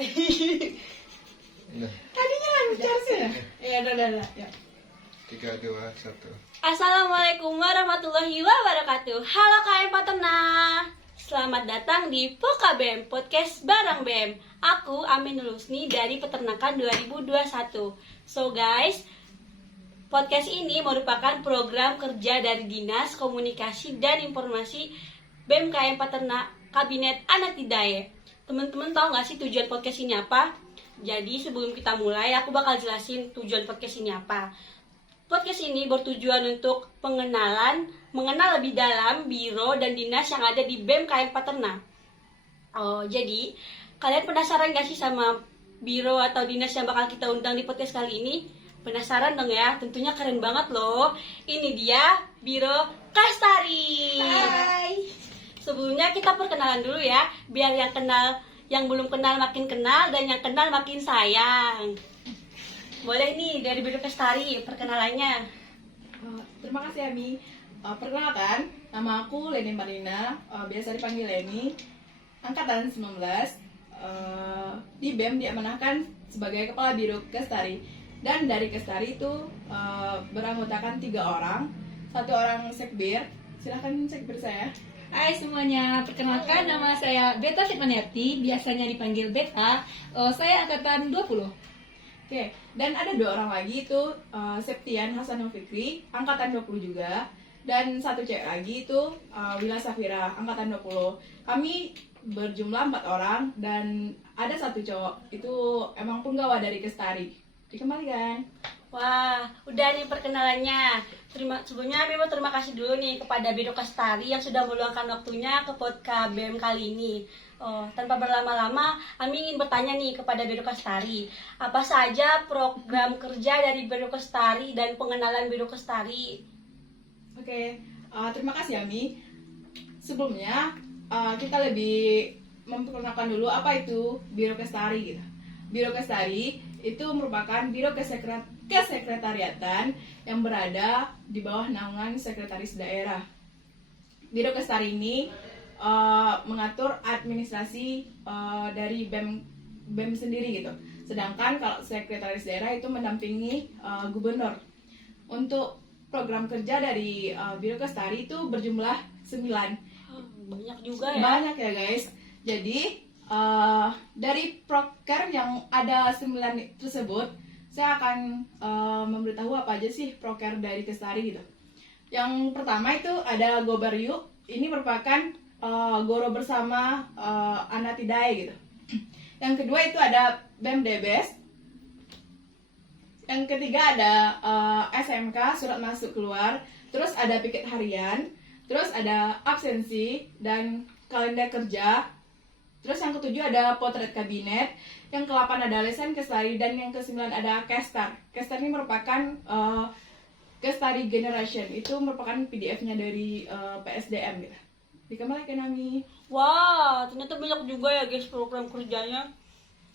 Nah, Tadinya kan bicara sih ya? Iya, udah. Ya. 3, 2, 1. Assalamualaikum warahmatullahi wabarakatuh. Halo KM Paterna. Selamat datang di Poka BEM, podcast bareng BEM. Aku Aminul Husni dari Peternakan 2021. So guys, podcast ini merupakan program kerja dari Dinas Komunikasi dan Informasi BEM KM Paterna Kabinet Anak Hidayah. Teman-teman tahu nggak sih tujuan podcast ini apa? Jadi sebelum kita mulai, aku bakal jelasin tujuan podcast ini apa. Podcast ini bertujuan untuk mengenal lebih dalam biro dan dinas yang ada di BEM KM Paterna. Oh, jadi kalian penasaran gak sih sama biro atau dinas yang bakal kita undang di podcast kali ini? Penasaran dong ya? Tentunya keren banget loh. Ini dia Biro Kastari. Hai. Sebelumnya kita perkenalan dulu ya, biar yang belum kenal makin kenal dan yang kenal makin sayang. Boleh nih dari Biro Kastari perkenalannya. Terima kasih Ami. Perkenalkan, nama aku Leni Marina, biasa dipanggil Leni. Angkatan 19. Di BEM diamanahkan sebagai Kepala Biro Kastari. Dan dari Kastari itu beranggotakan 3 orang. 1 orang sekbir. Silahkan sekbir saya. Hai semuanya, perkenalkan nama saya Beta Fitmaniati, biasanya dipanggil Beta. Saya angkatan 20. Oke, dan ada 2 orang lagi itu Septian Hasanul Fikri, angkatan 20 juga. Dan 1 cewek lagi itu Wila Safira, angkatan 20. Kami berjumlah 4 orang dan ada 1 cowok, itu emang penggawa dari Kastari. Dikembalikan. Wah, udah nih perkenalannya. Sebelumnya Ami mau terima kasih dulu nih kepada Biro Kastari yang sudah meluangkan waktunya ke podcast BEM kali ini. Tanpa berlama-lama, Ami ingin bertanya nih kepada Biro Kastari. Apa saja program kerja dari Biro Kastari dan pengenalan Biro Kastari? Oke, terima kasih Ami. Sebelumnya, kita lebih memperkenalkan dulu apa itu Biro Kastari gitu. Biro Kastari itu merupakan biro kesekretariatan yang berada di bawah naungan sekretaris daerah. Biro Kastari ini mengatur administrasi dari BEM sendiri gitu. Sedangkan kalau sekretaris daerah itu mendampingi gubernur. Untuk program kerja dari Biro Kastari itu berjumlah 9. Banyak juga ya. Banyak ya guys. Jadi dari proker yang ada 9 tersebut, saya akan memberitahu apa aja sih proker dari Kastari gitu. Yang pertama itu ada Gobaryu. Ini merupakan goro bersama anak hidayah gitu. Yang kedua itu ada BEM Debes. Yang ketiga ada SMK, surat masuk keluar. Terus ada piket harian. Terus ada absensi dan kalender kerja. Terus yang ketujuh ada potret kabinet, yang ke-8 ada lesen Kastari, dan yang ke-9 ada Kestar. Kestar ini merupakan Kastari Generation, itu merupakan PDF-nya dari PSDM gitu. Dikembalikan Ami. Wah, ternyata banyak juga ya guys program kerjanya.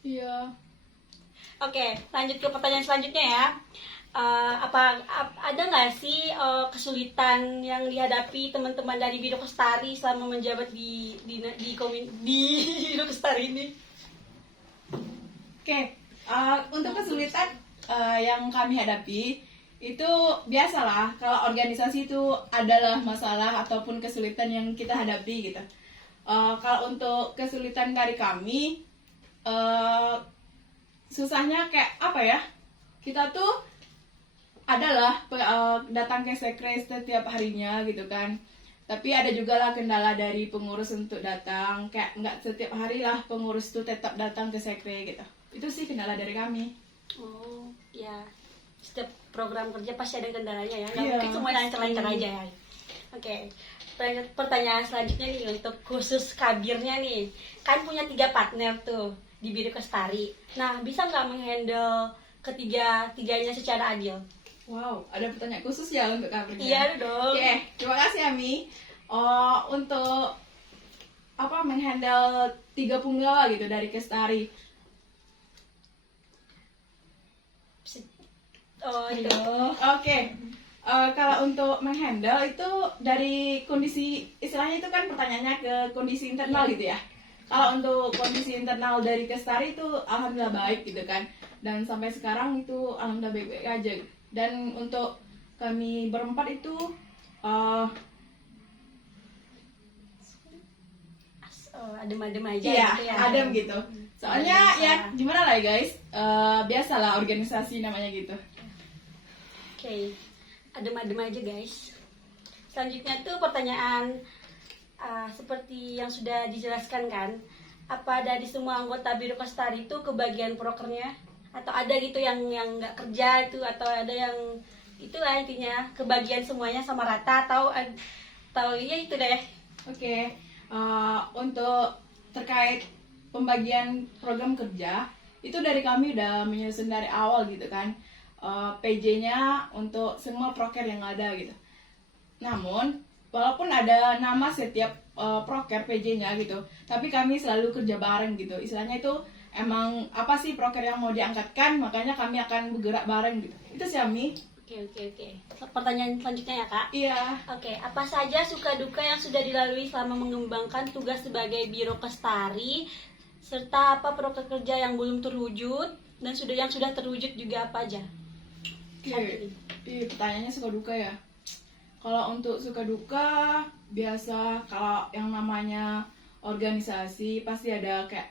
Iya. Oke, lanjut ke pertanyaan selanjutnya ya. Ada nggak sih kesulitan yang dihadapi teman-teman dari Biro Kastari selama menjabat di Biro Kastari ini? Oke, untuk kesulitan yang kami hadapi itu biasalah, kalau organisasi itu adalah masalah ataupun kesulitan yang kita hadapi gitu. Kalau untuk kesulitan dari kami, susahnya kayak apa ya? Kita tuh adalah datang ke sekre setiap harinya gitu kan. Tapi ada juga lah kendala dari pengurus untuk datang, kayak nggak setiap hari lah pengurus tuh tetap datang ke sekre gitu. Itu sih kendala dari kami. Oh, ya. Setiap program kerja pasti ada kendalanya ya. Nggak Iya. mungkin semuanya lancar-lancar aja ya. Oke. Pertanyaan selanjutnya nih untuk khusus kabirnya nih. Kan punya 3 partner tuh di Biro Kastari. Nah, bisa nggak menghandle ketiga-tiganya secara adil? Wow, ada pertanyaan khusus ya untuk kabarnya. Iya dong. Oke, terima kasih Ami. Untuk menghandle 3 punggawa gitu dari Kastari. Oh, itu. Oke. Kalau untuk menghandle itu dari kondisi, istilahnya itu kan pertanyaannya ke kondisi internal gitu ya. kalau untuk kondisi internal dari Kestari itu alhamdulillah baik gitu kan, dan sampai sekarang itu alhamdulillah baik-baik aja. Dan untuk kami berempat itu adem-adem aja iya, gitu ya. adem gitu. Soalnya Biasa. ya gimana lah ya guys, biasalah organisasi namanya gitu. Oke, adem-adem aja guys. Selanjutnya tuh pertanyaan seperti yang sudah dijelaskan kan, apa dari semua anggota Biro Kestari itu kebagian prokernya? Atau ada gitu yang nggak kerja itu, atau ada yang itulah intinya kebagian semuanya sama rata, atau ya itu deh. Oke, untuk terkait pembagian program kerja itu dari kami udah menyusun dari awal gitu kan, PJ-nya untuk semua proker yang ada gitu. Namun walaupun ada nama setiap proker PJ-nya gitu, tapi kami selalu kerja bareng gitu. Istilahnya itu emang apa sih proker yang mau diangkatkan, makanya kami akan bergerak bareng gitu. Itu sih Ami. Oke. Pertanyaan selanjutnya ya kak. Iya. Oke, apa saja suka duka yang sudah dilalui selama mengembangkan tugas sebagai Biro Kestari, serta apa proker kerja yang belum terwujud dan yang sudah terwujud juga apa aja? Oke. Iya, pertanyaannya suka duka ya. Kalau untuk suka duka, biasa kalau yang namanya organisasi pasti ada kayak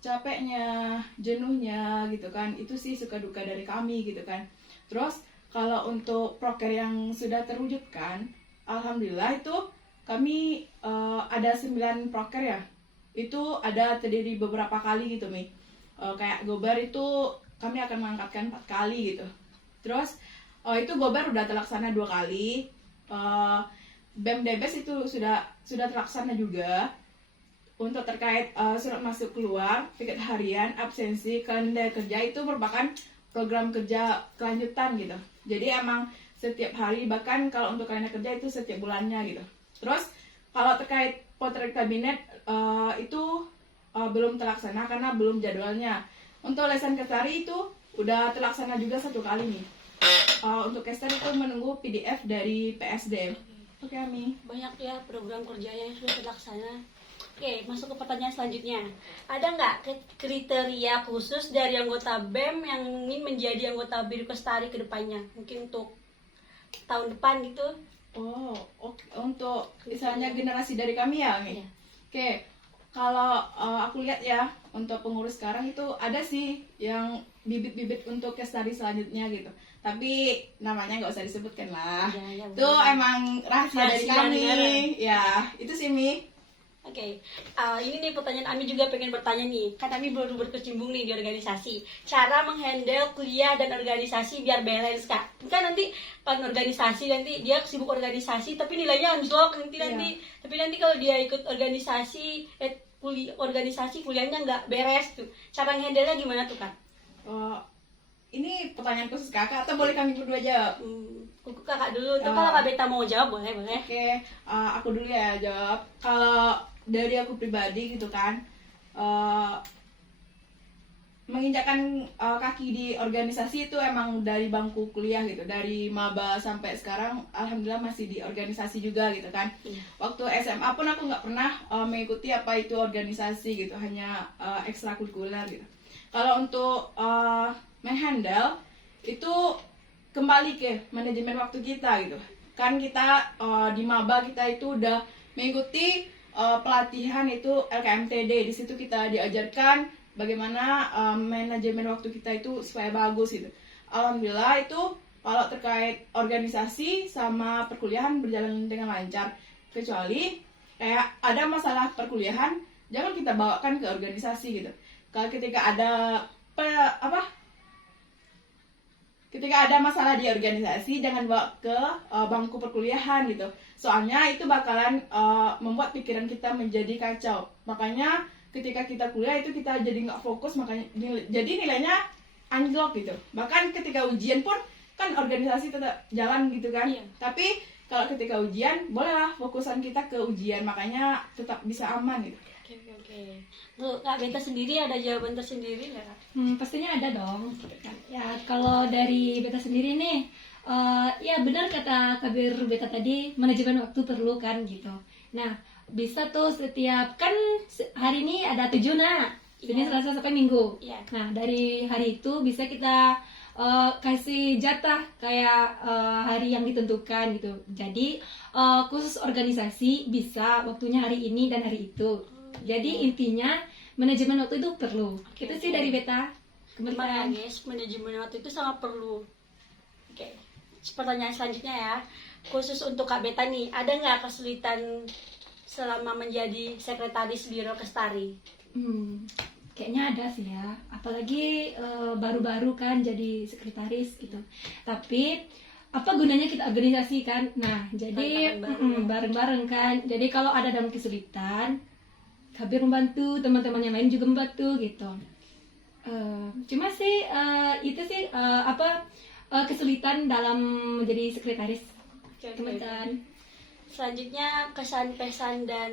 capeknya, jenuhnya gitu kan. Itu sih suka duka dari kami gitu kan. Terus kalau untuk proker yang sudah terwujudkan, alhamdulillah itu kami ada 9 proker ya. Itu ada terdiri beberapa kali gitu Mi. Kayak Gobar itu kami akan mengangkatkan 4 kali gitu. Terus itu Gobar udah terlaksana 2 kali. BEM Debes itu sudah terlaksana juga. Untuk terkait surat masuk keluar, tiket harian, absensi, kalender kerja itu merupakan program kerja kelanjutan gitu. Jadi emang setiap hari, bahkan kalau untuk kalender kerja itu setiap bulannya gitu. Terus kalau terkait potret kabinet itu belum terlaksana karena belum jadwalnya. Untuk lesan Kestari itu udah terlaksana juga 1 kali nih. Untuk Kestari itu menunggu PDF dari PSDM. Oke Ami. Banyak ya program kerjanya yang sudah terlaksana. Oke, masuk ke pertanyaan selanjutnya. Ada nggak kriteria khusus dari anggota BEM yang ingin menjadi anggota Biro Kestari ke depannya? Mungkin untuk tahun depan gitu. Oh, untuk misalnya generasi dari kami ya, Ami? Iya. Oke, kalau aku lihat ya, untuk pengurus sekarang itu ada sih yang bibit-bibit untuk Kestari selanjutnya gitu. Tapi namanya nggak usah disebutkan lah. Ya, Itu emang rahasia dari Rahasia kami. negara. Ya, itu sih Mi. Oke, ini nih pertanyaan Ami juga pengen bertanya nih. Kan Ami baru berkecimpung nih di organisasi. Cara menghandle kuliah dan organisasi biar balance kak. Kan nanti kan organisasi nanti dia sibuk organisasi tapi nilainya anjlok nanti. Tapi nanti kalau dia ikut organisasi kuliahnya nggak beres tuh. Cara ngehandle-nya gimana tuh kak? Ini pertanyaan khusus kakak atau boleh kami berdua jawab? Kakak dulu. Tuh kalau Kak Beta mau jawab boleh. Oke, aku dulu ya jawab. Kalau dari aku pribadi gitu kan, menginjakkan kaki di organisasi itu emang dari bangku kuliah gitu, dari maba sampai sekarang alhamdulillah masih di organisasi juga gitu kan. Waktu SMA pun aku nggak pernah mengikuti apa itu organisasi gitu, hanya ekstrakurikuler gitu. Kalau untuk menghandle itu kembali ke manajemen waktu kita gitu kan. Kita di maba kita itu udah mengikuti pelatihan itu LKMTD. Di situ kita diajarkan bagaimana manajemen waktu kita itu supaya bagus gitu. Alhamdulillah itu kalau terkait organisasi sama perkuliahan berjalan dengan lancar. Kecuali kayak ada masalah perkuliahan, jangan kita bawakan ke organisasi gitu. Kalau ketika ada ketika ada masalah di organisasi, jangan bawa ke bangku perkuliahan gitu. Soalnya itu bakalan membuat pikiran kita menjadi kacau. Makanya ketika kita kuliah itu kita jadi nggak fokus, makanya jadi nilainya anjlok gitu. Bahkan ketika ujian pun kan organisasi tetap jalan gitu kan. Iya. Tapi kalau ketika ujian, bolehlah fokusan kita ke ujian, makanya tetap bisa aman gitu. Oke. Tuh Kak Beta sendiri ada jawaban tersendiri nggak Kak? Pastinya ada dong. Ya kalau dari Beta sendiri nih, ya benar kata Kabir Beta tadi, manajemen waktu perlu kan gitu. Nah, bisa tuh setiap kan hari ini ada 7 nak. Senin, Iya. Selasa sampai Minggu. Iya. Nah, dari hari itu bisa kita kasih jatah kayak hari yang ditentukan gitu. Jadi khusus organisasi bisa waktunya hari ini dan hari itu. Jadi intinya manajemen waktu itu perlu. Oke, Itu sih oke. dari beta. Memang ya Kemudian guys, manajemen waktu itu sangat perlu. Oke, pertanyaan selanjutnya ya. Khusus untuk Kak Beta nih, ada nggak kesulitan selama menjadi sekretaris Biro Kestari? kayaknya ada sih ya. Apalagi baru-baru kan jadi sekretaris gitu. Tapi apa gunanya kita organisasi kan? Nah, jadi Bareng-bareng. bareng-bareng kan. Jadi kalau ada dalam kesulitan, Kabir membantu, teman-teman yang lain juga membantu gitu. Cuma sih itu sih kesulitan dalam menjadi sekretaris. Oke, oke. Teman-teman. Selanjutnya kesan pesan dan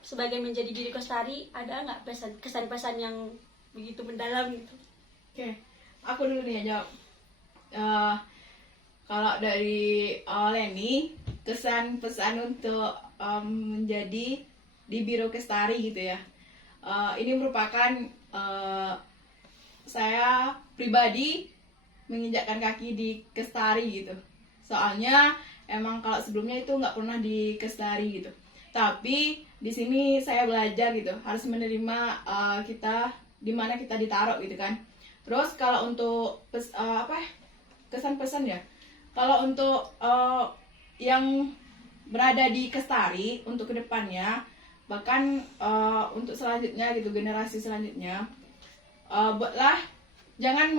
sebagai menjadi Biro Kestari, ada nggak kesan pesan yang begitu mendalam gitu? Oke, aku dulu nih ya jawab. Kalau dari Leni, kesan pesan untuk menjadi di Biro Kestari gitu ya. Ini merupakan saya pribadi menginjakkan kaki di Kestari gitu. Soalnya emang kalau sebelumnya itu nggak pernah di Kestari gitu. Tapi di sini saya belajar gitu, harus menerima kita di mana kita ditaruh gitu kan. Terus kalau untuk kesan-pesan ya. Kalau untuk yang berada di Kestari untuk kedepannya, bahkan untuk selanjutnya gitu, generasi selanjutnya, buatlah jangan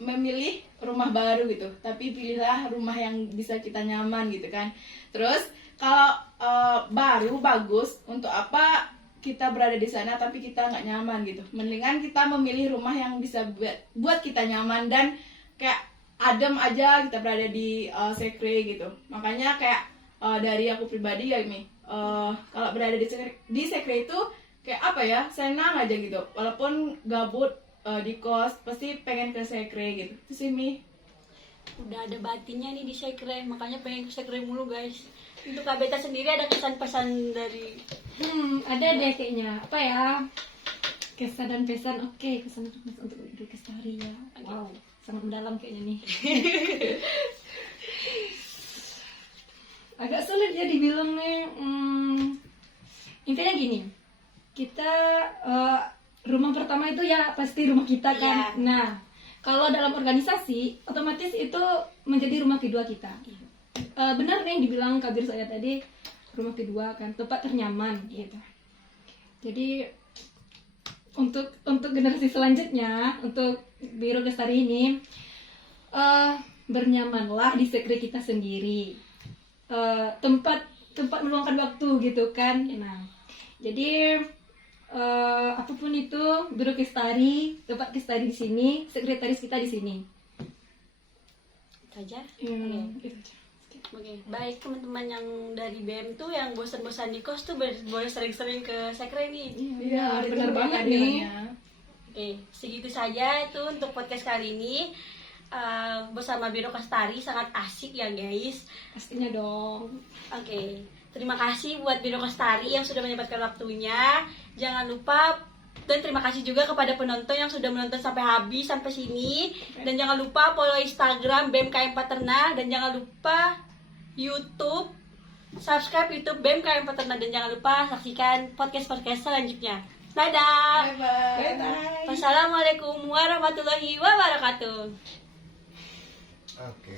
memilih rumah baru gitu, tapi pilihlah rumah yang bisa kita nyaman gitu kan. Terus kalau baru bagus, untuk apa kita berada di sana tapi kita nggak nyaman gitu. Mendingan kita memilih rumah yang bisa buat kita nyaman dan kayak adem aja kita berada di sekre gitu. Makanya kayak dari aku pribadi ya Mi, kalau berada di sekre itu kayak apa ya, senang aja gitu. Walaupun gabut di kos, pasti pengen ke sekre gitu. Itu sih Mi. Udah ada batinnya nih di sekre, makanya pengen ke sekre mulu guys. Untuk Kak Beta sendiri ada kesan pesan dari Ada deh kayaknya. Apa ya? Kesan dan pesan. Oke, kesan dan pesan untuk Biro Kestari ya. Wow, sangat mendalam kayaknya nih. Agak sulit ya dibilang nih. Intinya gini, kita rumah pertama itu ya pasti rumah kita kan. Iya. Nah, kalau dalam organisasi, otomatis itu menjadi rumah kedua kita. Benar nih yang dibilang Kabir saya tadi, rumah kedua kan, tempat ternyaman gitu. Jadi untuk generasi selanjutnya, untuk Biro Kestari ini, bernyamanlah di sekre kita sendiri. Tempat meluangkan waktu gitu kan. Nah, jadi apapun itu, Biro Kestari, tempat Kestari di sini, sekretaris kita di sini. saja. Gitu aja. Oke, baik teman-teman yang dari BM tuh yang bosan-bosan di kos tuh boleh sering-sering ke sekre nih. Iya, itu benar banget kehadirannya. nih. Oke, segitu saja itu untuk podcast kali ini. Bersama Biro Kestari sangat asik ya guys. Pastinya dong. Oke, terima kasih buat Biro Kestari yang sudah menyempatkan waktunya. Jangan lupa, dan terima kasih juga kepada penonton yang sudah menonton sampai habis, sampai sini. Dan jangan lupa follow Instagram BMKM Paterna. Dan jangan lupa YouTube, subscribe YouTube BMKM Paterna. Dan jangan lupa saksikan podcast-podcast selanjutnya. Dadah. Bye-bye. Wassalamualaikum warahmatullahi wabarakatuh. Oke.